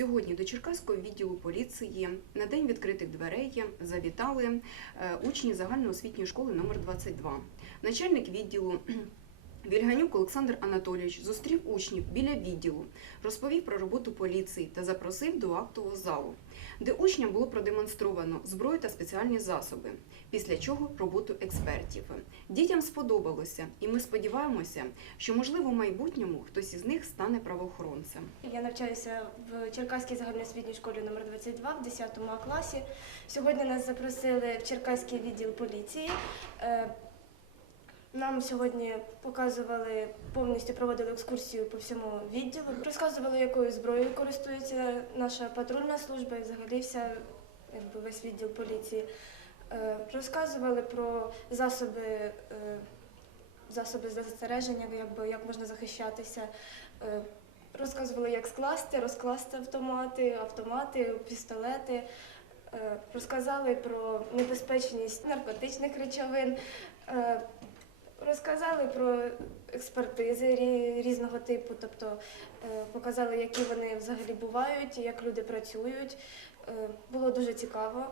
Сьогодні до Черкаського відділу поліції на день відкритих дверей завітали е, учні загальноосвітньої школи номер 22. Начальник відділу Вільганюк Олександр Анатолійович зустрів учнів біля відділу, розповів про роботу поліції та запросив до актового залу, де учням було продемонстровано зброю та спеціальні засоби, після чого роботу експертів. Дітям сподобалося, і ми сподіваємося, що можливо в майбутньому хтось із них стане правоохоронцем. Я навчаюся в Черкаській загальноосвітній школі номер 22 в 10 класі. Сьогодні нас запросили в Черкаський відділ поліції. Нам сьогодні показували, повністю проводили екскурсію по всьому відділу, розказували, якою зброєю користується наша патрульна служба і взагалі вся, якби, весь відділ поліції. Е, Розказували про засоби, е, засоби застереження, якби, як можна захищатися. Е, Розказували, як скласти, розкласти автомати, автомати, пістолети. Розказали про небезпечність наркотичних речовин. Розказали про експертизи різного типу, тобто е, показали, які вони взагалі бувають, як люди працюють. Е, Було дуже цікаво.